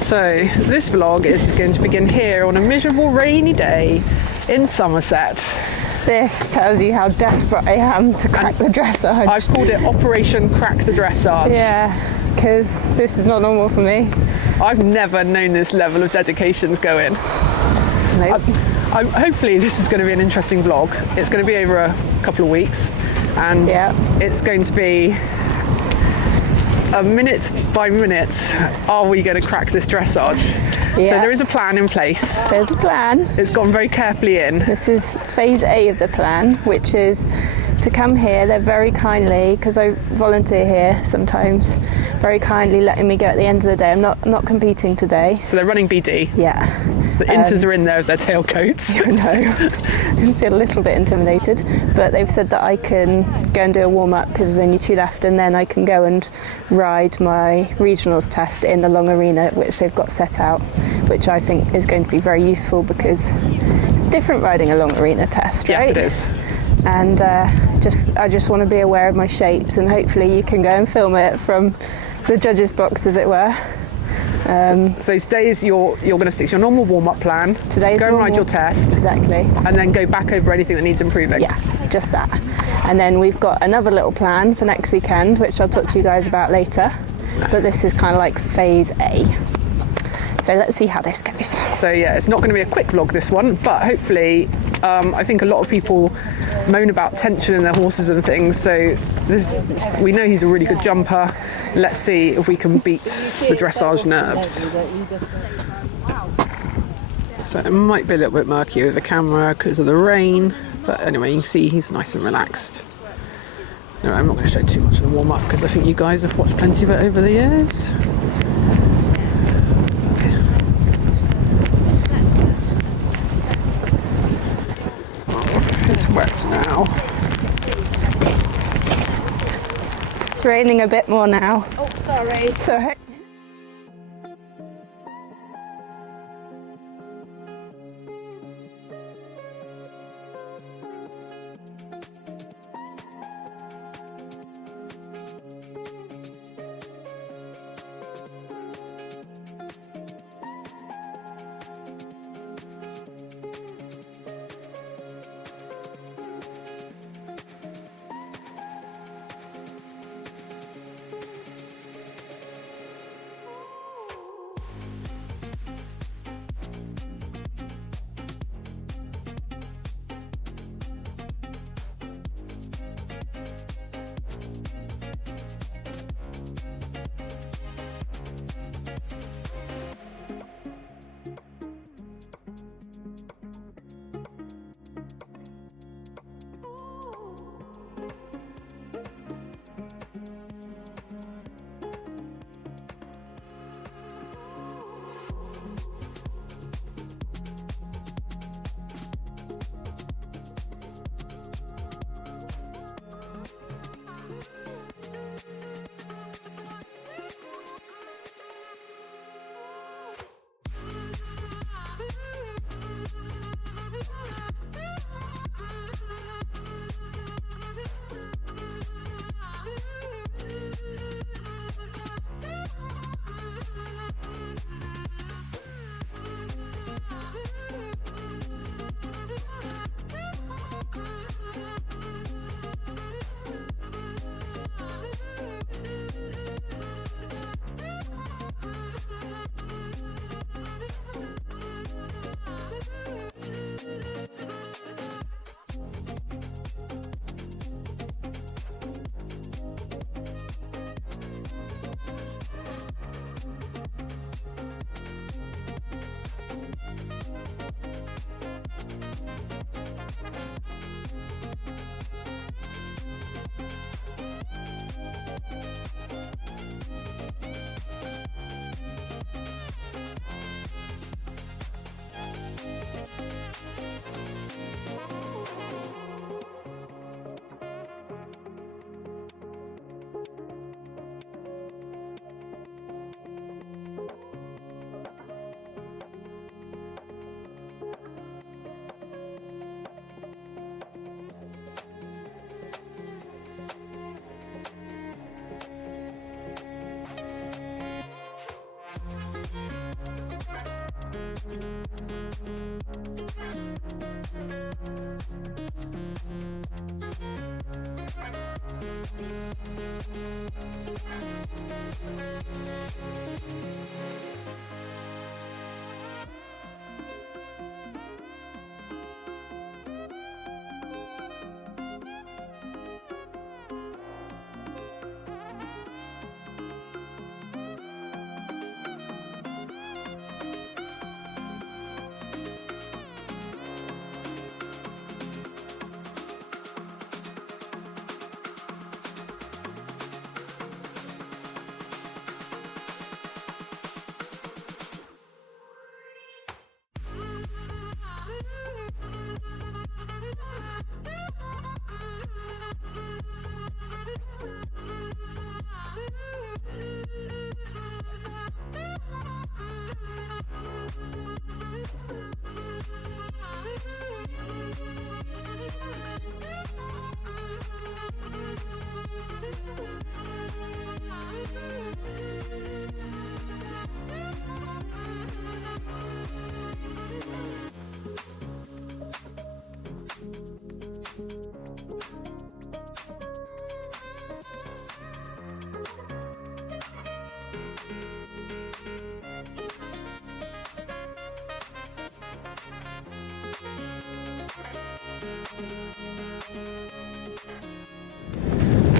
So this vlog is going to begin here on a miserable rainy day in Somerset. This tells you how desperate I am to crack the dressage. I've called it Operation Crack the Dressage. Yeah, because this is not normal for me. I've never known this level of dedication to go in. Nope. Hopefully this is going to be an interesting vlog. It's going to be over a couple of weeks, and it's going to be a minute by minute, are we going to crack this dressage? Yeah. So there is a plan in place. There's a plan. It's gone very carefully in. This is phase A of the plan, which is to come here. They're very kindly, because I volunteer here sometimes, very kindly letting me go at the end of the day. I'm not competing today. So they're running BD. Yeah. The inters are in there with their tailcoats. I know. I can feel a little bit intimidated, but they've said that I can go and do a warm-up because there's only 2 left, and then I can go and ride my regionals test in the long arena, which they've got set out, which I think is going to be very useful because it's different riding a long arena test, right? Yes, it is. And I just want to be aware of my shapes, and hopefully you can go and film it from the judges' box, as it were. So today is you're going to stick to your normal warm-up plan. Today's go and ride your test. Exactly. And then go back over anything that needs improving. Yeah, just that. And then we've got another little plan for next weekend, which I'll talk to you guys about later. But this is kind of like phase A. So let's see how this goes. So yeah, it's not going to be a quick vlog, this one, but hopefully I think a lot of people moan about tension in their horses and things, so we know he's a really good jumper. Let's see if we can beat the dressage nerves. So it might be a little bit murky with the camera because of the rain, but anyway, you can see he's nice and relaxed. No, I'm not going to show too much of the warm-up because I think you guys have watched plenty of it over the years. It's wet now. It's raining a bit more now. Oh, sorry. It's all right.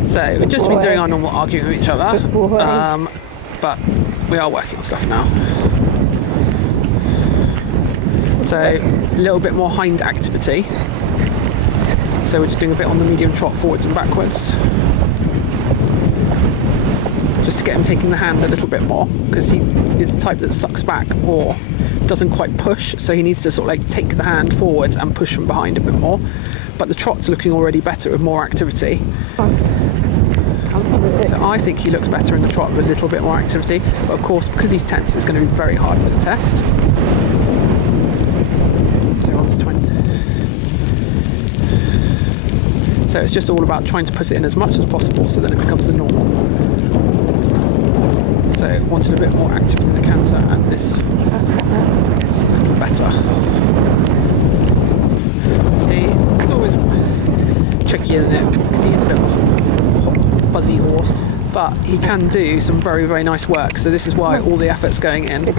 So we've just been doing our normal arguing with each other, but we are working on stuff now. So a little bit more hind activity. So we're just doing a bit on the medium trot, forwards and backwards, just to get him taking the hand a little bit more, because he is the type that sucks back or doesn't quite push, so he needs to sort of like take the hand forwards and push from behind a bit more. But the trot's looking already better with more activity. So I think he looks better in the trot with a little bit more activity, but of course because he's tense it's going to be very hard with the test. So on to 20. So it's just all about trying to put it in as much as possible so then it becomes the normal. So wanted a bit more activity in the canter, and this is a little better. See, it's always tricky, isn't it? Because he is a bit of a buzzy horse, but he can do some very, very nice work. So this is why all the effort's going in.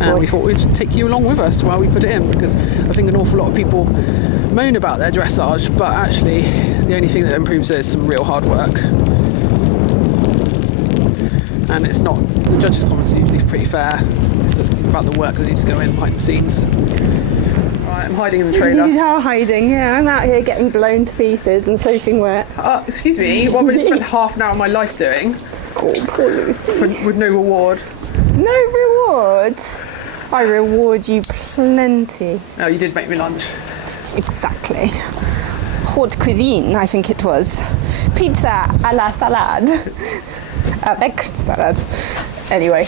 And we thought we'd take you along with us while we put it in, because I think an awful lot of people moan about their dressage, but actually the only thing that improves it is some real hard work. And it's not, the judges' comments are usually pretty fair. It's about the work that needs to go in behind the scenes. Right, I'm hiding in the trailer. You are hiding, yeah. I'm out here getting blown to pieces and soaking wet. Excuse me, what would you spend half an hour of my life doing? Oh, poor Lucy. With no reward. No reward? I reward you plenty. Oh, you did make me lunch. Exactly. Haute cuisine, I think it was. Pizza à la salade. Avec salad. Anyway,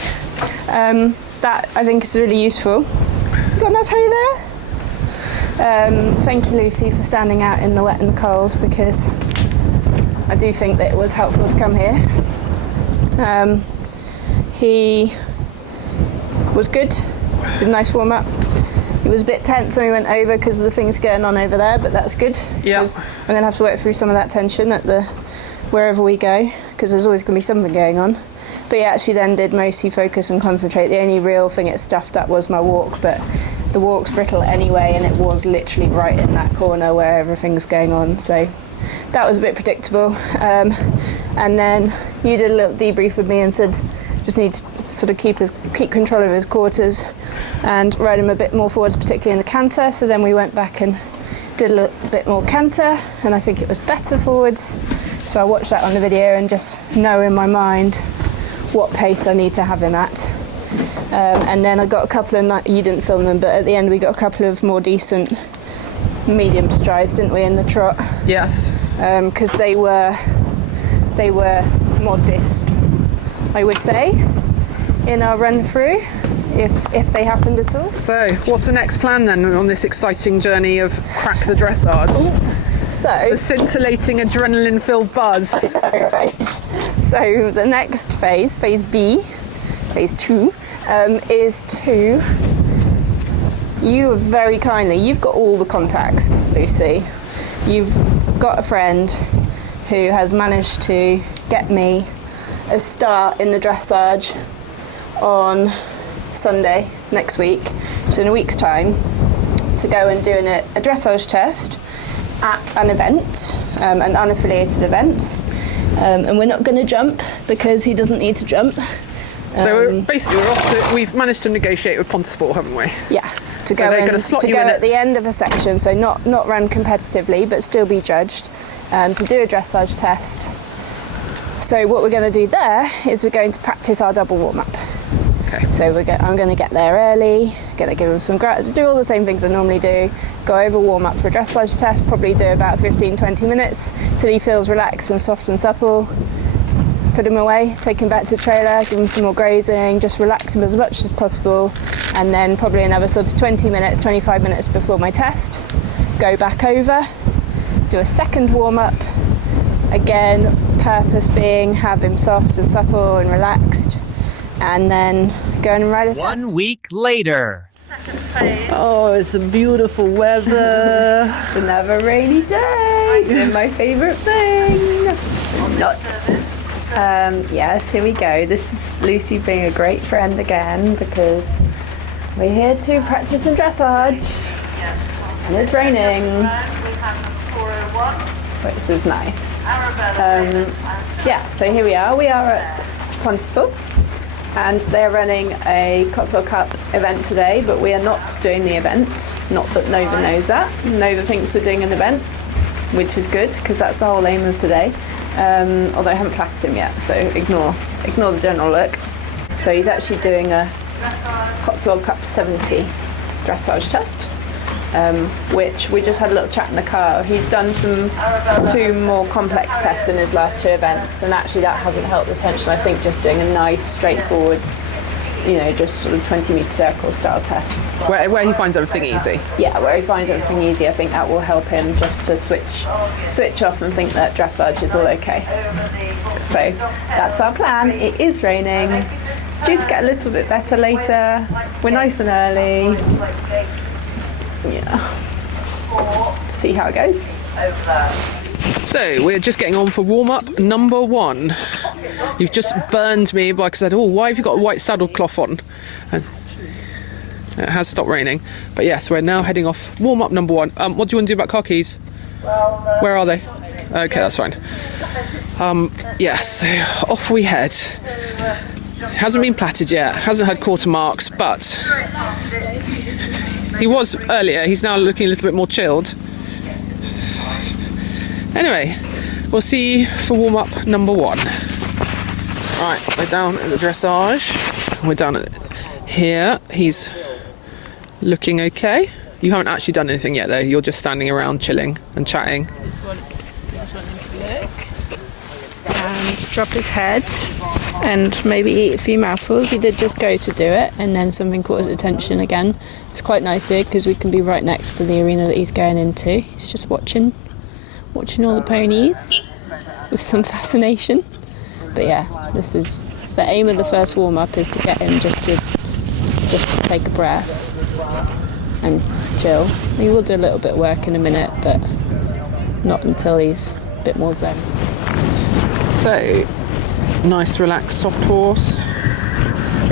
that I think is really useful. You got enough hay there? Thank you, Lucy, for standing out in the wet and the cold, because I do think that it was helpful to come here. He was good, did a nice warm up. He was a bit tense when we went over because of the things going on over there, but that's good. Yeah. I'm going to have to work through some of that tension at the wherever we go, because there's always going to be something going on. But he actually then did mostly focus and concentrate. The only real thing it stuffed up was my walk, but the walk's brittle anyway, and it was literally right in that corner where everything's going on. So that was a bit predictable. And then you did a little debrief with me and said just need to sort of keep control of his quarters and ride him a bit more forwards, particularly in the canter. So then we went back and did a little bit more canter, and I think it was better forwards. So I watched that on the video and just know in my mind what pace I need to have him at. And then I got a couple of, you didn't film them, but at the end we got a couple of more decent medium strides, didn't we, in the trot? Yes. Because they were modest, I would say, in our run through, if they happened at all. So what's the next plan then on this exciting journey of crack the dressage? So the scintillating adrenaline-filled buzz. Right. So the next phase B, phase 2, is to, you very kindly, you've got all the contacts, Lucy. You've got a friend who has managed to get me a start in the dressage on Sunday next week, so in a week's time, to go and do a dressage test at an event, an unaffiliated event, and we're not going to jump because he doesn't need to jump. So we've managed to negotiate with Ponsport, haven't we? Yeah, to So go, they're gonna slot you in at the end of a section, so not run competitively, but still be judged, to do a dressage test. So what we're going to do there is we're going to practice our double warm-up. Okay. So I'm going to get there early, going to give him some do all the same things I normally do, go over warm up for a dressage test, probably do about 15-20 minutes till he feels relaxed and soft and supple. Put him away, take him back to the trailer, give him some more grazing, just relax him as much as possible, and then probably another sort of 20 minutes, 25 minutes before my test, go back over, do a second warm up, again, purpose being have him soft and supple and relaxed, and then go and ride a test. 1 week later. Oh, it's a beautiful weather. It's another rainy day, doing my favourite thing. Not. Yes, here we go. This is Lucy being a great friend again, because we're here to practice some dressage. And it's raining, which is nice. So here we are. We are at Constable, and they're running a Cotswold Cup event today, but we are not doing the event. Not that Nova knows that. Nova thinks we're doing an event, which is good, because that's the whole aim of today. Although I haven't classed him yet, so ignore the general look. So he's actually doing a Cotswold Cup 70 dressage test, which we just had a little chat in the car. He's done two more complex tests in his last two events, and actually that hasn't helped the tension. I think just doing a nice straightforward, just sort of 20-metre circle style test. Where he finds everything easy. Yeah, where he finds everything easy. I think that will help him just to switch off and think that dressage is all okay. So that's our plan. It is raining. It's due to get a little bit better later. We're nice and early. Yeah. See how it goes. So we're just getting on for warm-up number 1. You've just burned me by because I said, "Oh, why have you got a white saddle cloth on?" And it has stopped raining, but yes, we're now heading off warm-up number 1. What do you want to do about car keys? Where are they? Okay, that's fine. Yes, so off we head. Hasn't been platted yet. Hasn't had quarter marks, but he was earlier. He's now looking a little bit more chilled. Anyway, we'll see you for warm-up number 1. Right, we're down at the dressage. We're down at here. He's looking okay. You haven't actually done anything yet, though. You're just standing around chilling and chatting. Just want him to look and drop his head and maybe eat a few mouthfuls. He did just go to do it, and then something caught his attention again. It's quite nice here because we can be right next to the arena that he's going into. He's just watching all the ponies with some fascination. But yeah, this is the aim of the first warm-up, is to get him just to take a breath and chill. He will do a little bit of work in a minute, but not until he's a bit more zen. So, nice relaxed soft horse.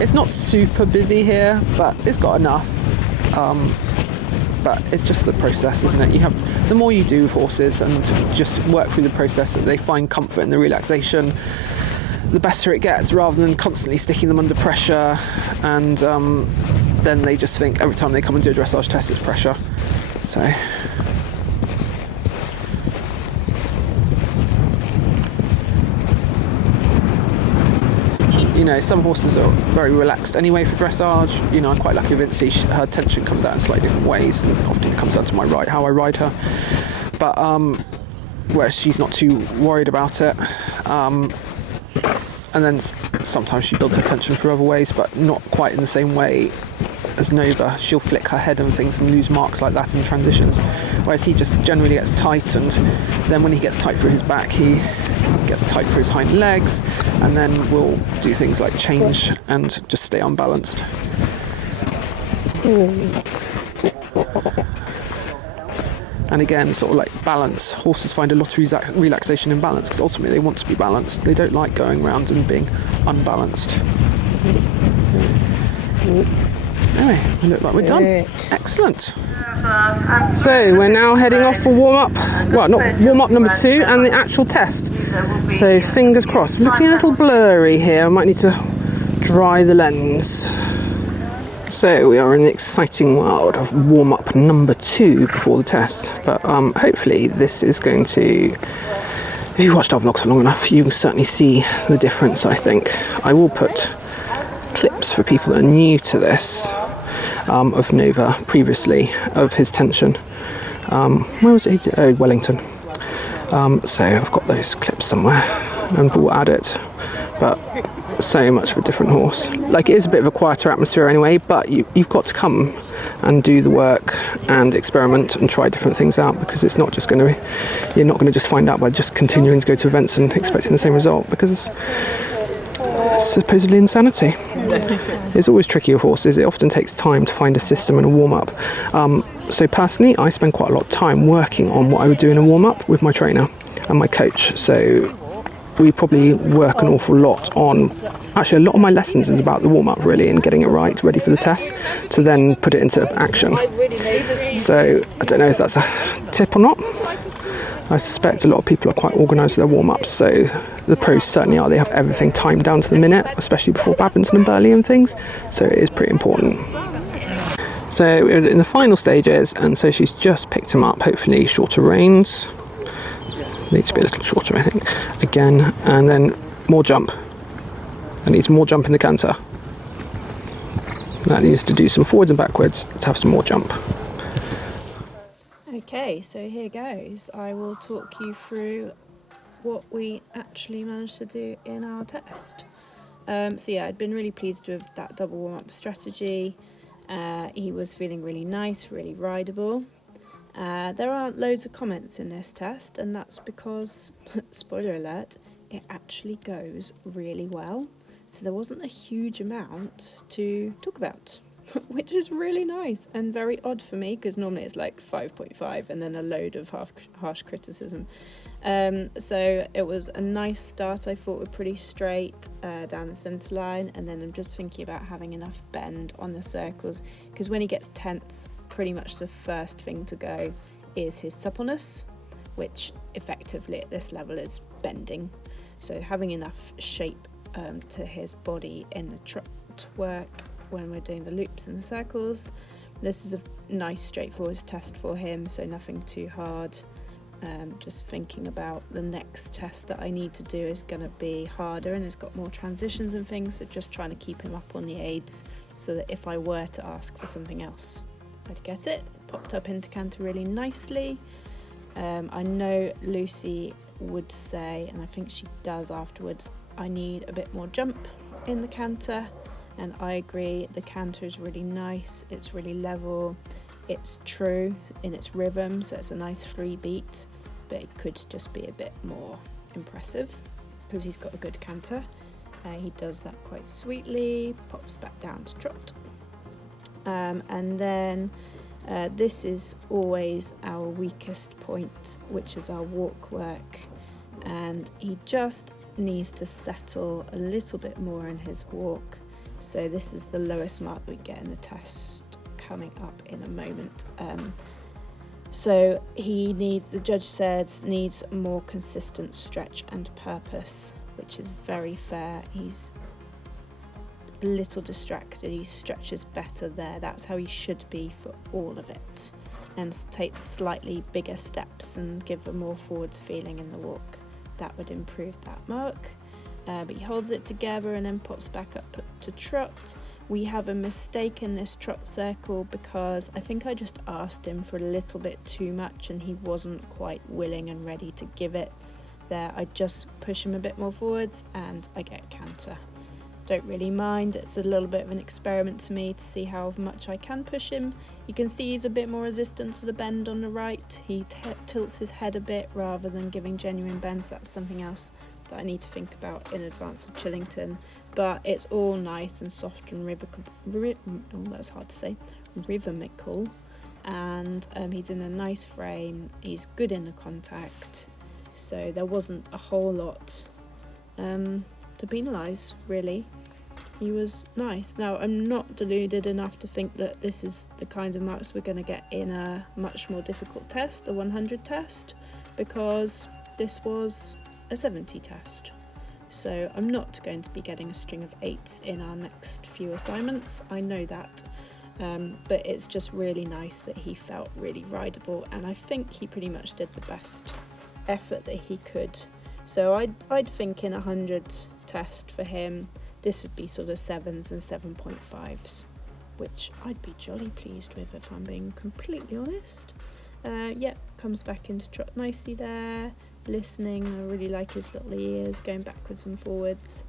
It's not super busy here, but it's got enough. But it's just the process, isn't it? The more you do with horses and just work through the process, that they find comfort in the relaxation, the better it gets, rather than constantly sticking them under pressure, and then they just think every time they come and do a dressage test it's pressure. So some horses are very relaxed anyway for dressage. I'm quite lucky with Vincy. Her tension comes out in slightly different ways, and often it comes down to how I ride her. But whereas she's not too worried about it. And then sometimes she builds her tension through other ways, but not quite in the same way as Nova. She'll flick her head and things and lose marks like that in transitions. Whereas he just generally gets tight, and then when he gets tight through his back, he gets tight for his hind legs, and then we'll do things like change and just stay unbalanced. And again, sort of like balance. Horses find a lot of relaxation in balance because ultimately they want to be balanced. They don't like going around and being unbalanced. Anyway, we look like we're done. Excellent. So we're now heading off for warm-up. Well, not warm-up number 2 and the actual test. So fingers crossed. Looking a little blurry here. I might need to dry the lens. So we are in the exciting world of warm-up number 2 before the test. But hopefully this is going to... If you watched our vlogs for long enough, you will certainly see the difference, I think. I will put clips for people that are new to this of Nova previously, of his tension. Where was it? Oh, Wellington. So I've got those clips somewhere and we'll add it. But so much for a different horse. Like, it is a bit of a quieter atmosphere anyway, but you've got to come and do the work and experiment and try different things out, because it's not just going to be, you're not going to just find out by just continuing to go to events and expecting the same result, because it's supposedly insanity. It's always tricky with horses. It often takes time to find a system and a warm-up. So personally, I spend quite a lot of time working on what I would do in a warm-up with my trainer and my coach. So we probably work an awful lot on... Actually, a lot of my lessons is about the warm-up, really, and getting it right, ready for the test, to then put it into action. So I don't know if that's a tip or not. I suspect a lot of people are quite organised with their warm-ups, so the pros certainly are. They have everything timed down to the minute, especially before Badminton and Burley and things, so it is pretty important. So we're in the final stages, and so she's just picked him up, hopefully shorter reins. Needs to be a little shorter, I think. Again, and then more jump. That needs more jump in the canter. That needs to do some forwards and backwards to have some more jump. Okay, so here goes. I will talk you through what we actually managed to do in our test. So yeah, I'd been really pleased with that double warm-up strategy. He was feeling really nice, really rideable. There aren't loads of comments in this test, and that's because, spoiler alert, it actually goes really well. So there wasn't a huge amount to talk about, which is really nice and very odd for me, because normally it's like 5.5 and then a load of harsh criticism. So it was a nice start. I thought we're pretty straight down the centre line, and then I'm just thinking about having enough bend on the circles, because when he gets tense, pretty much the first thing to go is his suppleness, which effectively at this level is bending. So having enough shape to his body in the trot work when we're doing the loops and the circles. This is a nice straightforward test for him, so nothing too hard. Just thinking about the next test that I need to do is going to be harder, and it's got more transitions and things, so just trying to keep him up on the aids so that if I were to ask for something else, I'd get it. Popped up into canter really nicely. I know Lucy would say, and I think she does afterwards, I need a bit more jump in the canter, and I agree. The canter is really nice, it's really level, it's true in its rhythm, so it's a nice free beat, but it could just be a bit more impressive because he's got a good canter. He does that quite sweetly, pops back down to trot. And then this is always our weakest point, which is our walk work, and he just needs to settle a little bit more in his walk. So this is the lowest mark we get in the test, coming up in a moment. So he needs, the judge says, needs more consistent stretch and purpose, which is very fair. He's a little distracted, he stretches better there. That's how he should be for all of it, and take slightly bigger steps and give a more forwards feeling in the walk. That would improve that mark. But he holds it together and then pops back up to trot. We have a mistake in this trot circle because I think I just asked him for a little bit too much and he wasn't quite willing and ready to give it. There, I just push him a bit more forwards and I get canter. don't really mind. It's a little bit of an experiment to me to see how much I can push him. You can see he's a bit more resistant to the bend on the right. He tilts his head a bit rather than giving genuine bends. That's something else that I need to think about in advance of Chillington. But it's all nice and soft and that's hard to say, rhythmical. And he's in a nice frame. He's good in the contact. So there wasn't a whole lot to penalise, really. He was nice. Now, I'm not deluded enough to think that this is the kind of marks we're going to get in a much more difficult test, the 100 test, because this was a 70 test. So I'm not going to be getting a string of 8s in our next few assignments. I know that. But it's just really nice that he felt really rideable, and I think he pretty much did the best effort that he could. So I'd think in a 100 test for him, this would be sort of 7s and 7.5s, which I'd be jolly pleased with if I'm being completely honest. Comes back into trot nicely there, listening. I really like his little ears going backwards and forwards.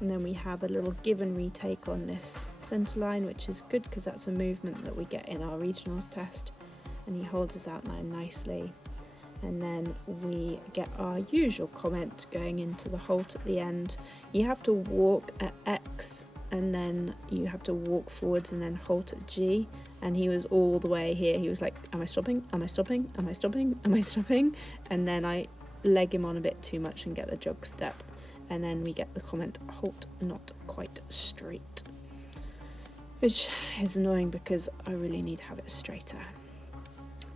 And then we have a little give and retake on this centre line, which is good because that's a movement that we get in our regionals test. And he holds his outline nicely. And then we get our usual comment going into the halt at the end. You have to walk at X and then you have to walk forwards and then halt at G. And he was all the way here. He was like, am I stopping? Am I stopping? Am I stopping? Am I stopping? And then I leg him on a bit too much and get the jog step. And then we get the comment, halt not quite straight. Which is annoying because I really need to have it straighter.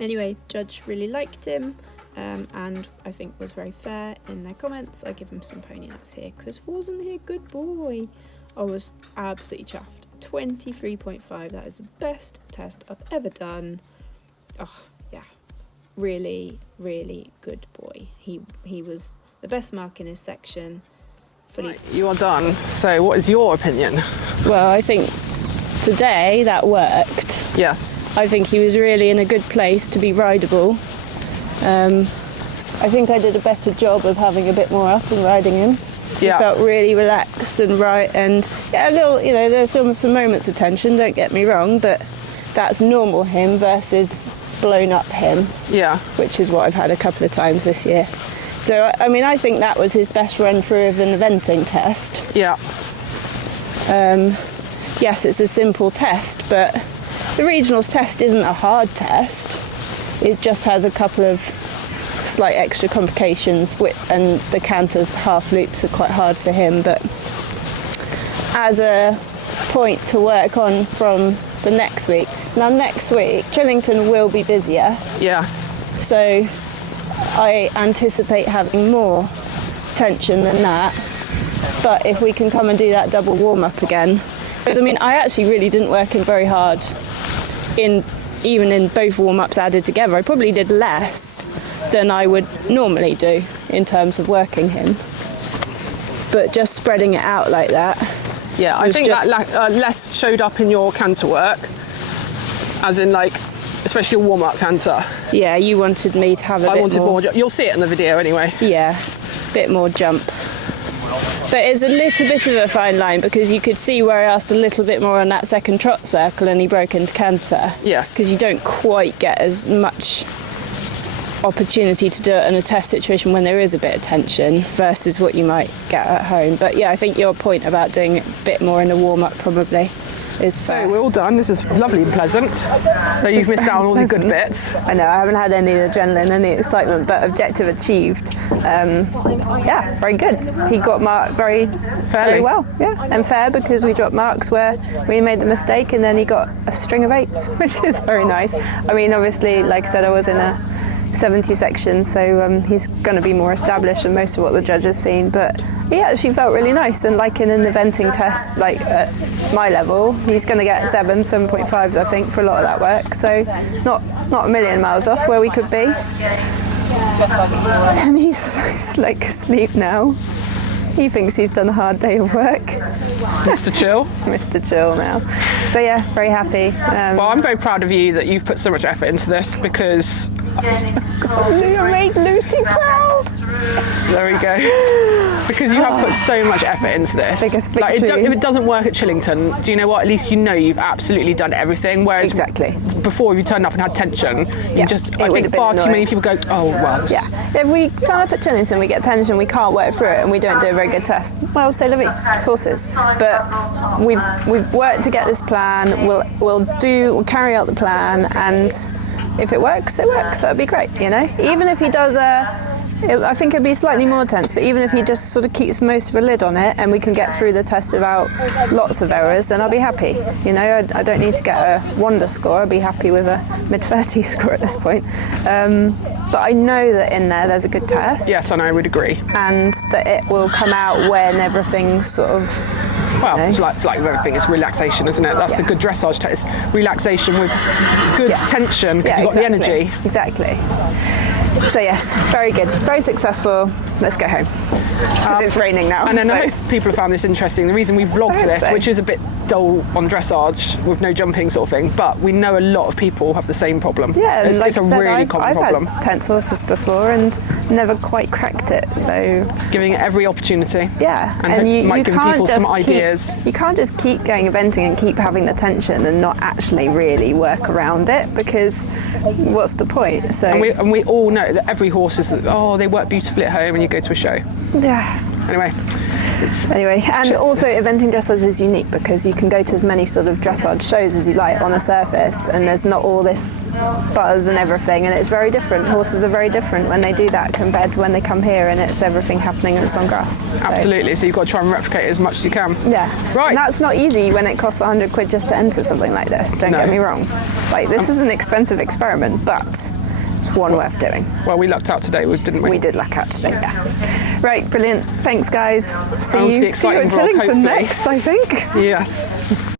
Anyway, judge really liked him. And I think was very fair in their comments. I give him some pony nuts here because wasn't he a good boy? I was absolutely chuffed. 23.5, that is the best test I've ever done. Oh yeah, really, really good boy. He was the best mark in his section. Right, you are done. So what is your opinion? Well, I think today that worked. Yes. I think he was really in a good place to be rideable. I think I did a better job of having a bit more up and riding him. Yeah. He felt really relaxed and right, and yeah, a little, there's some moments of tension, don't get me wrong, but that's normal him versus blown up him. Yeah. Which is what I've had a couple of times this year. So, I mean, I think that was his best run through of an eventing test. Yeah. Yes, it's a simple test, but the regionals test isn't a hard test. It just has a couple of slight extra complications, and the canters, half loops are quite hard for him, but as a point to work on for next week. Now next week, Chillington will be busier. Yes. So I anticipate having more tension than that, but if we can come and do that double warm-up again, because I mean I actually really didn't work him very hard even in both warm-ups added together. I probably did less than I would normally do in terms of working him, but just spreading it out like that. Yeah, I think that less showed up in your canter work, as in like especially your warm-up canter. Yeah, you wanted me to have a bit more. I wanted more. You'll see it in the video anyway. Yeah, a bit more jump. But it's a little bit of a fine line because you could see where I asked a little bit more on that second trot circle and he broke into canter. Yes. Because you don't quite get as much opportunity to do it in a test situation when there is a bit of tension versus what you might get at home. But yeah, I think your point about doing it a bit more in a warm-up probably is fair. So we're all done. This is lovely and pleasant. But you've missed out on all the good bits. I know, I haven't had any adrenaline, any excitement, but objective achieved. Yeah, very good. He got marked very well. Yeah, and fair because we dropped marks where we made the mistake and then he got a string of 8s, which is very nice. I mean, obviously, like I said, I was in a 70 section, so he's going to be more established than most of what the judge has seen, but he actually felt really nice, and like in an eventing test, like at my level, he's going to get 7.5s I think for a lot of that work, so not a million miles off where we could be. And he's like asleep now. He thinks he's done a hard day of work. Mr. Chill. Mr. Chill now. So yeah, very happy. Well, I'm very proud of you that you've put so much effort into this because God, you made Lucy proud. There we go. Because you have put so much effort into this. Biggest Like, victory. if it doesn't work at Chillington, do you know what? At least you know you've absolutely done everything. Whereas Exactly. before, if you turned up and had tension, Yeah, I it think would have far been too many annoying. people go, oh, well. Yeah, if we turn up at Chillington, we get tension, we can't work through it, and we don't do a very good test. Well, c'est la vie, it's horses. But we've worked to get this plan. We'll carry out the plan, and if it works, it works. That'd be great, you know. Even if he does I think it'd be slightly more tense, but even if he just sort of keeps most of a lid on it and we can get through the test without lots of errors, then I'll be happy. You know, I don't need to get a wonder score. I'll be happy with a mid-30s score at this point. But I know that in there's a good test. Yes, and I would agree. And that it will come out when everything's sort of... Well, No. it's like everything, it's relaxation, isn't it? That's the good dressage test. Relaxation with good tension, because you've got the energy. Exactly. So yes, very good, very successful. Let's go home because it's raining now. And I know so- people have found this interesting. The reason we've vlogged hope this, so. which is a bit dull on dressage with no jumping sort of thing, but we know a lot of people have the same problem. Yeah, and it's, like it's a I said, really common I've problem. had tense horses before and never quite cracked it. So Giving it every opportunity. yeah, And you might give can't people just some ideas. You can't just keep going eventing and keep having the tension and not actually really work around it, because what's the point? So And we all know that every horse is, they work beautifully at home and you go to a show. yeah. Anyway, And also eventing dressage is unique because you can go to as many sort of dressage shows as you like on a surface, and there's not all this buzz and everything, and it's very different. Horses are very different when they do that compared to when they come here and it's everything happening and it's on grass. So, absolutely. So you've got to try and replicate it as much as you can. yeah. Right. And that's not easy when it costs £100 just to enter something like this. Don't No. get me wrong. Like, this is an expensive experiment, but it's one worth doing. Well, we lucked out today, didn't we? We did luck out today, yeah. Right, brilliant. Thanks, guys. On to the See you exciting at vlog, Chillington hopefully. next, I think. Yes.